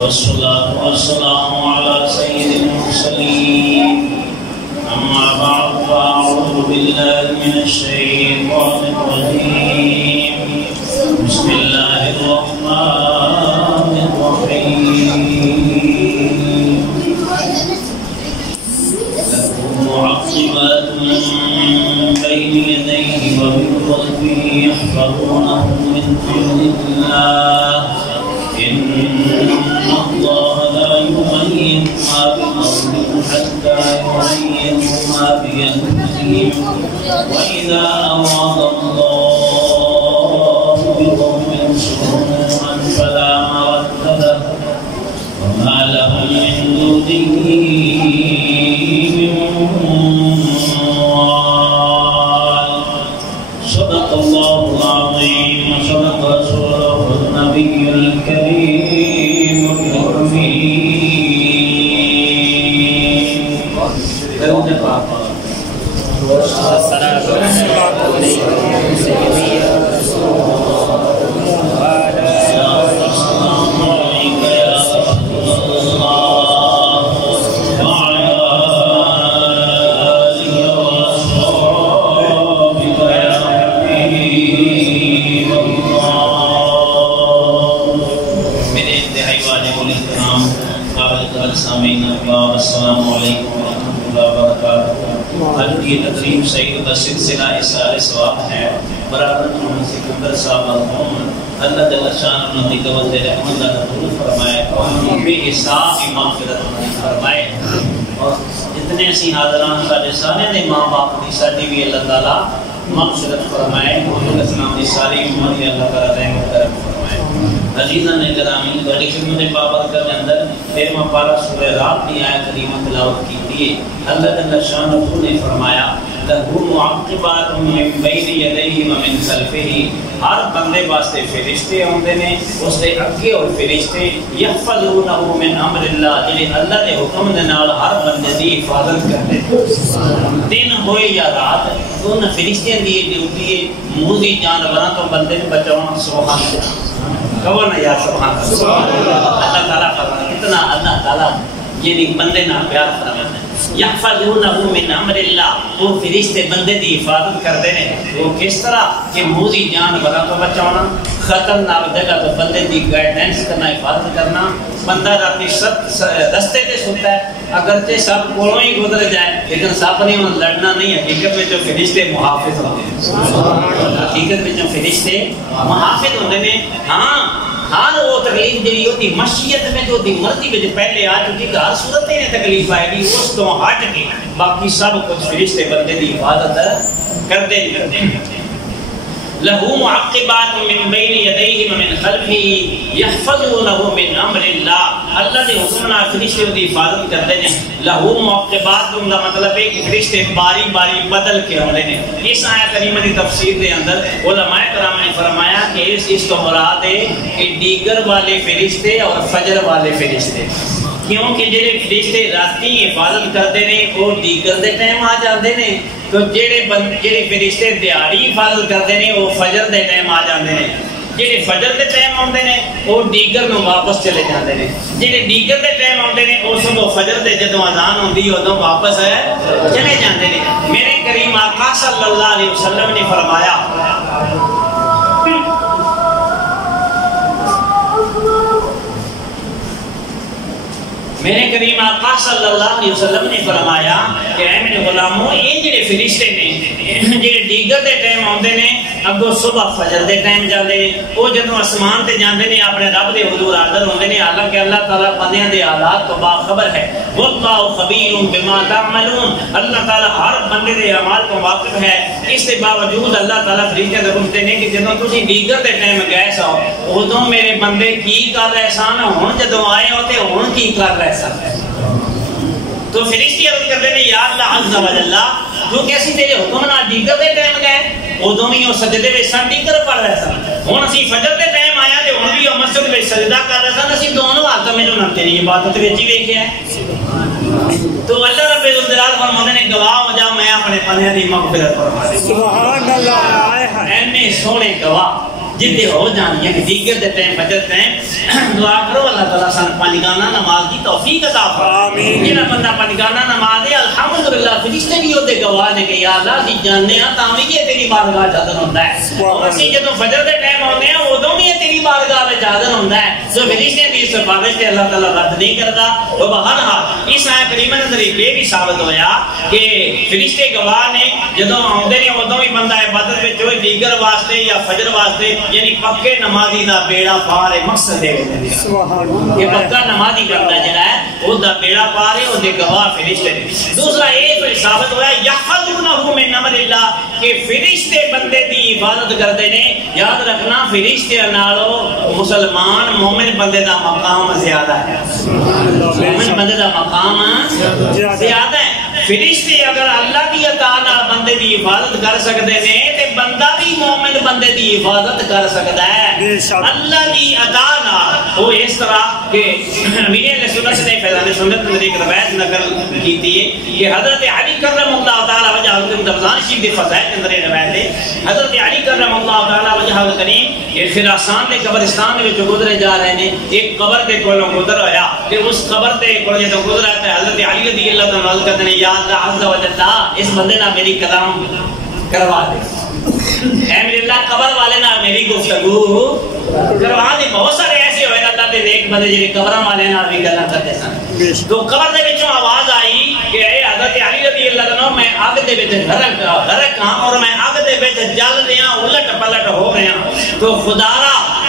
والصلاة والسلام على سيد المرسلين. أما بعد فأعوذ بالله من الشيطان الرجيم. بسم الله الرحمن الرحيم. له معقبات من بين يديه ومن خلفه يحفظونه من أمر الله. إن الله لا يغير ما بقوم حتى يغيروا ما بأنفسهم وإذا أراد الله بقوم سوءا فلا مرد له وما لهم من دونه من وال. صدق الله العظيم وصدق رسوله النبي الكريم الأمين. درود پاک الصلاة والسلام عليكم سيدي يا رسول الله وعلى السلام عليك يا رسول الله وعلى آله وأصحابك يا حبيب الله. میرے انتہائی واجب الاحترام قابل قدر سامعین احباب، السلام علیکم ورحمۃ اللہ وبرکاتہ. آج کی تقریب سعید کا سلسلہ اصرار ثواب ہے. برادر محمد سکندر صاحب مرحوم اللہ جل شانہ کی توجہ رحمت قبول فرمائے اور بے حساب مغفرت فرمائے. اور جتنے اسی حاضران سارے سارے دے ماں باپ کی ساری بھی اللہ تعالیٰ مغفرت فرمائے. محمد اسلام کی ساری امت اللہ تعالیٰ رحمت کرم فرمائے. عزیزاں نے گرامی بڑی خدمت بابرکت کے اندر 13واں پارہ سورہ رات کی آیت کریمہ تلاوت کی تھی. اللہ جل شانہ نے فرمایا لَهُ مُعَقِّبَاتٌ مِّن بَيْنِ يَدَيْهِ وَمِن خَلْفِهِ. ہر بندے واسطے فرشتے ہوندے نے، اس دے اگے اور فرشتے يَحْفَظُونَهُ مِنْ أَمْرِ اللَّهِ، جڑے اللہ دے حکم دے نال ہر بندے دی حفاظت کردے. دن ہوئے یا رات ان فرشتیاں دی ڈیوٹی ہے موذی جانوراں تو بندے نے بچاؤنا. سبحان اللہ. کہو نا یا سبحان اللہ. اللہ تعالیٰ فرماتا کتنا اللہ تعالیٰ یعنی بندے نہ پیار فرماتا ہے. یحفظونہ من امر اللہ، وہ فرشتے بندے دی حفاظت کرتے ہیں. وہ کس طرح کہ موذی جانوراں تو بچاؤنا، خطرناک جگہ تو بندے دی گائیڈنس کرنا، حفاظت کرنا. بندہ راتی رستے تے سنتا ہے اگرچہ سب کولوں ہی گزر جائے لیکن سب نے انہوں لڑنا نہیں. حقیقت میں جو فرشتے محافظ ہوتے ہیں، حقیقت میں جو فرشتے محافظ ہوتے ہیں. ہاں ہر وہ تکلیف جی ہوتی مشیت میں جو دی مرضی میں جو پہلے آ چکی کہ ہر صورت میں تکلیف آئے گی اس تو ہٹ کے باقی سب کچھ فرشتے بندے دی حفاظت کرتے ہیں. لَهُ مُعَقِّبَاتٌ مِّن بَيْنِ يَدَيْهِ وَمِنْ خَلْفِهِ يَحْفَظُونَهُ مِنْ أَمْرِ اللَّهِ. اللہ دے حکم نال فرشتے دی حفاظت کرتے ہیں. لَهُ مُعَقِّبَاتٌ کا مطلب ہے کہ فرشتے باری باری بدل کے ہوندے ہیں. اس آیت کریمہ دی تفسیر دے اندر علماء کرام نے فرمایا کہ اس تو مراد ہے کہ دیگر والے فرشتے اور فجر والے فرشتے. کیونکہ جڑے فرشتے راتی حفاظت کرتے ہیں وہ دیگر دے ٹائم آ جاندے نے، تو جڑے فرشتے دیہڑی حفاظت کرتے ہیں وہ فجر دے ٹائم آ جاندے نے. جڑے فجر دے ٹائم آندے نے وہ دیگر نو واپس چلے جاندے نے. جڑے دیگر دے ٹائم آندے نے اس کو فجر دے جدوں اذان ہوندی اودوں واپس چلے جاندے نے. میرے کریم آقا صلی اللہ علیہ وسلم نے فرمایا میرے کریم آقا صلی اللہ علیہ وسلم نے فرمایا کہ اے میرے غلاموں یہ جڑے فرشتے نے جڑے دیگر دے ٹائم آندے نے اگوں صبح فجر دے ٹائم جاندے نے، وہ جدوں آسمان تے جاندے نے اپنے رب دے حضور حاضر ہوندے نے. حالانکہ اللہ تعالیٰ بندیاں دے حالات تو باخبر ہے. واللہ خبیر بما تعملون، اللہ تعالیٰ ہر بندے دے اعمال کو واقف ہے. اس کے باوجود اللہ تعالیٰ فرشتے دے پوچھتے نے کہ جدوں تسی دیگر دے ٹائم گئے سو ادوں میرے بندے کی کر رہے سن، ہن جدوں آئے ہو تے ہن کی کر رہے سن. تو فرشتے عرض کرتے ہیں یا اللہ عز و جل کیونکہ اسی تیرے حکم نال دیگر دے ٹائم گئے ادوں بھی وہ سجدے وچ سن دیگر پڑھ رہے سن، ہن اسی فجر دے ٹائم آیا تے ہن بھی وہ مسجد وچ سجدہ کر رہے سن. اسی دونوں حالتوں میں جو تیری عبادت وچ ہی ویکھیا ہے. تو اللہ رب الجلال فرماتے ہیں گواہ ہو جا میں اپنے بندیاں دی مغفرت فرما دے. سبحان اللہ. اینے سونے گواہ جدے ہو جانی یعنی دیگر دے ٹائم فجر ٹائم دعا کرو اللہ تعالیٰ سن پنجگانہ نماز کی توفیق عطا فرمائے جنہ بندہ پنجگانہ نماز ہے الحمدللہ فرشتے بھی ہوتے گواہ نے کہ یا اللہ جی جاننے ہیں تاں بھی یہ تیری بارگاہ حاضر ہوتا ہے اور اسی جدوں فجر دے ٹائم ہوتے ہیں ادوں بھی یہ تیری بارگاہ میں حاضر ہوتا ہے تو فرشتے بھی اس سفارش سے اللہ تعالیٰ رد نہیں کرتا وہ بہرحال اس آیت کریمہ نظر یہ بھی ثابت ہویا کہ فرشتے گواہ نے جدوں آتے ہیں ادوں بھی بندہ عبادت میں جو دیگر واسطے یا فجر واسطے یعنی پکے نمازی دا بیڑا پار ہے مقصد ہے کہ پکا نمازی بندہ جڑا ہے وہ دا بیڑا پار ہے وہ گواہ فرشتے نے دوسرا یہ ثابت ہوا یحفظونہ من امر اللہ کہ فرشتے بندے دی عبادت کرتے ہیں یاد رکھنا فرشتے نالوں مسلمان مومن بندے دا مقام زیادہ ہے مومن بندے دا مقام زیادہ ہے فرشتے اگر اللہ کی عطا نال بندے دی حفاظت کر سکتے ہیں تے بندہ بھی مومن بندے دی حفاظت کر سکتا ہے اللہ کی عطا نال وہ اس طرح کہ نبی علیہ سنت نے فیضان سنت میں ایک روایت نقل کی تھی کہ حضرت علی کرم اللہ تعالی وجہ رمضان شریف کے فضائل کے اندر یہ روایت ہے حضرت علی کرم اللہ تعالی وجہ کریم یہ خراسان کے قبرستان میں جو گزرے جا رہے ہیں ایک قبر کے کولوں گزر ہویا کہ اس قبر کے کولوں جو گزرا ہے حضرت علی رضی اللہ تعالی عنہ کہتے ہیں یا اللہ عز و جل اس بندے نہ میری کلام کروا دے اے میرے اللہ قبر والے نہ میری گفتگو کروا دے بہت سارے ایسے ہوئے اللہ دے نیک بندے جڑے قبراں والے نال بھی گلاں کرتے سن تو قبر دے وچوں آواز آئی کہ اے حضرت علی رضی اللہ عنہ میں اگ دے وچ غرق ہاں اور میں اگ دے وچ جل رہا الٹ پلٹ ہو رہا تو خدا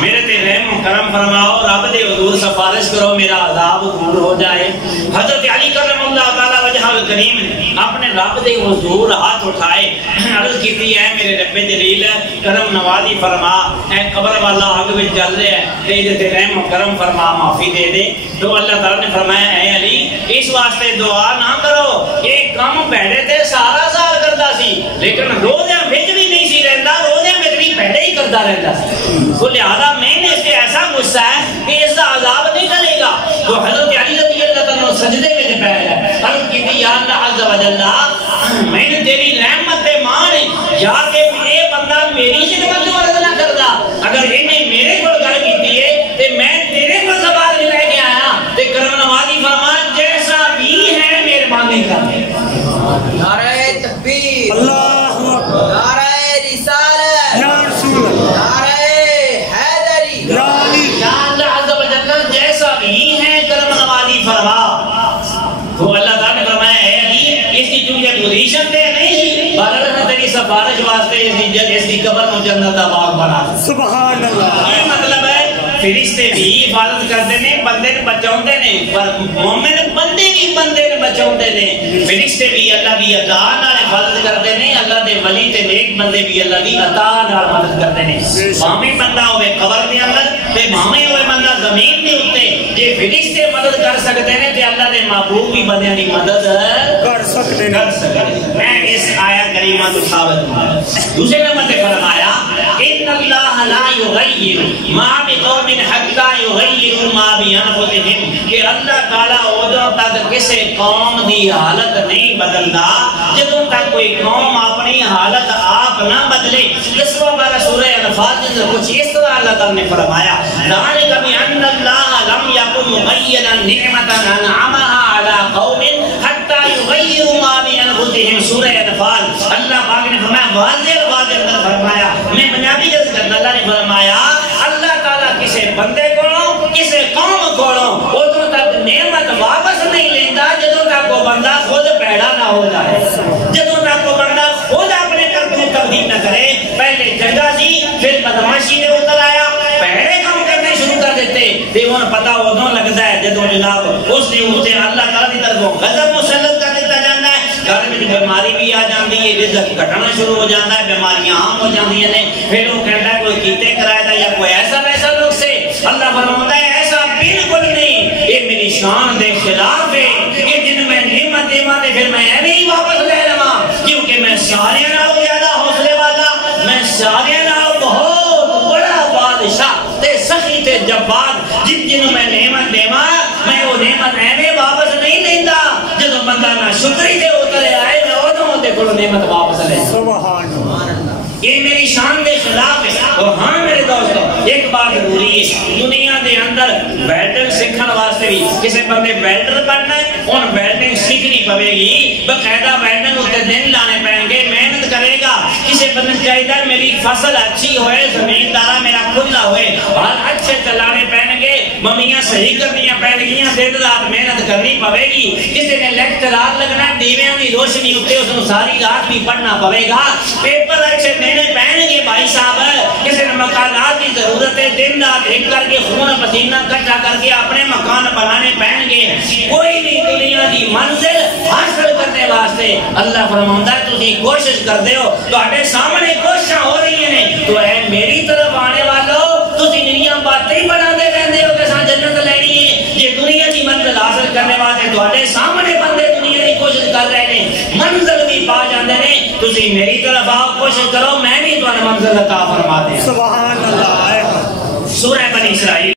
میرے تے رحم و کرم فرماؤ رب دے حضور سفارش کرو میرا عذاب دور ہو جائے حضرت علی کرم اللہ تعالی وجہ الکریم نے اپنے رب دے حضور ہاتھ اٹھائے عرض کیتی ہے میرے رب جلیل کرم نوازی فرما اے قبر والا اگ وچ جل رہا ہے تے تے رحم و کرم فرما معافی دے دے تو اللہ تعالی نے فرمایا اے علی اس واسطے دعا نہ کرو یہ کام پہلے تے سارا سال کردا سی لیکن روزیاں وچ بھی نہیں سی رہندا روزیاں وچ بھی پہلے ہی کردا رہندا سی تو لہذا میں نے اس سے ایسا غصہ ہے کہ اس کا عذاب نہیں ٹلے گا تو حضرت علی رضی اللہ عنہ سجدے میں بیٹھ گئے عرض کی تھی یا اللہ عز و جل میں نے تیری رحمت پہ ماری یا کہ یہ بندہ میری خدمت میں عرض نہ کردا اگر انہیں میرے کو گل کیتی ہے تے میں تیرے کو زبان لے کے آیا تے کرم نوازی فرما جیسا بھی ہے مہربانی کر نعرہ تکبیر اللہ اکبر نعرہ رسالت یا رسول اللہ نعرہ حیدری یا علی یا اللہ عز و جل جیسا بھی ہے کرم نوازی فرما تو اللہ تعالی نے فرمایا ہے علی اس کی چونکہ پوزیشن تے نہیں بہرحال تیری سفارش واسطے اس کی قبر کو جنت دا باغ بنا سبحان اللہ یہ مطلب ہے فرشتے بھی حفاظت کرتے ہیں بندے نے بچاؤندے نے پر مومن بندے بھی بندے نے بچاؤندے نے فرشتے بھی اللہ کی عطا نال حفاظت کرتے ہیں اللہ دے ولی تے نیک بندے بھی اللہ کی عطا نال مدد کرتے ہیں بھاویں بندہ ہوے قبر دے اندر تے بھاویں ہوے بندہ زمین دے اوتے جے فرشتے مدد کر سکتے ہیں تے اللہ دے محبوب بھی بندیاں دی مدد کر سکتے ہیں میں اس آیت کریمہ کو ثابت ہوں دوسرے نمبر پہ فرمایا ان اللہ لا یغیر ما بقوم حتی یغیر ما بانفسہم کہ اللہ تعالیٰ ادوں تک کسی قوم دی حالت نہیں بدلدا جدوں تک کوئی قوم اپنی حالت آپ نہ بدلے اس وقت سورہ انفال کے اندر کچھ اس طرح اللہ تعالیٰ نے فرمایا ذالک بان اللہ لم یکن مغیرا نعمۃ انعمها علی قوم حتی یغیروا ما بانفسہم سورہ انفال اللہ پاک نے فرمایا واضح واضح اندر فرمایا میں بنیادی جز کرنا اللہ نے فرمایا اللہ تعالیٰ کسی بندے کو کسی قوم کو ادھر تک نعمت واپس نہیں لینا جدوں تک وہ بندہ خود پیڑا نہ ہو جائے جدوں تک وہ بندہ خود اپنے کرتوت تبدیل نہ کرے پہلے جنگا سی پھر بدماشی نے اتر آیا پہلے کام کرنے شروع کر دیتے تے انہیں پتہ ادھوں لگتا ہے جدوں جناب اس نے اسے اللہ تعالیٰ کی طرف غضب مسلط کر دیتا جاتا ہے گھر میں بیماری بھی آ جاتی ہے رزق گھٹنا شروع ہو جاتا ہے بیماریاں عام ہو جاتی ہیں پھر وہ کہتا ہے کوئی کیتے کرائے تھا یا کوئی ایسا ویسا لوگ سے اللہ فرماتا ہے ایسا بالکل نہیں یہ میری شان دے خلاف ہے کہ جن میں نعمت دیواں تے پھر میں ایویں ہی واپس لے لواں کیونکہ میں سارے نال زیادہ حوصلے والا میں سارے نال بہت بڑا بادشاہ تے سخی تے جبار جن میں نعمت دیواں میں وہ نعمت ایویں واپس نہیں لیندا جدوں بندہ نہ شکری تے اترے آئے میں اودوں دے کولوں نعمت واپس لے سبحان اللہ یہ میری شان کے خلاف ہے اور ہاں میرے بات ضروری ہے دنیا دے اندر ویلڈنگ سیکھن واسطے بھی کسی بندے ویلڈر بننا ہے ان ویلڈنگ سیکھنی پوے گی باقاعدہ ویلڈنگ ہوتے دن لانے پڑیں گے محنت کرے گا کسی بندے چاہیے میری فصل اچھی ہوئے زمیندارہ میرا کھلا ہوئے اور اچھے چلانے پڑیں گے ممیاں صحیح کرنی پڑیں گیاں دن رات محنت کرنی پوے گی کسی نے لیکچرار لگنا دیویاں کی روشنی ہوتے اس کو ساری رات بھی پڑھنا پوے گا پیپر اچھے دینے پہن گے بھائی صاحب کسی نے مکانات کی ضرورت ہے دن رات ایک کر کے خون پسینہ کٹھا کر کے اپنے مکان بنانے پہن گے کوئی نہیں دنیا کی منزل حاصل کرنے واسطے اللہ فرماتا ہے تسی کوشش کر دے ہو تواڈے سامنے کوششاں ہو رہی ہیں تو اے میری طرف آنے والوں تسی دنیا باتیں ہی بناتے رہتے ہو کہ ساں جنت لینی ہے یہ دنیا کی منزل حاصل کرنے واسطے تواڈے سامنے بندے دنیا کی کوشش کر رہے ہیں منزل بھی پا جاندے نے تسی میری طرف آؤ کوشش کرو میں بھی تمہیں منزل عطا فرما دیں سبحان اللہ سورہ بنی اسرائیل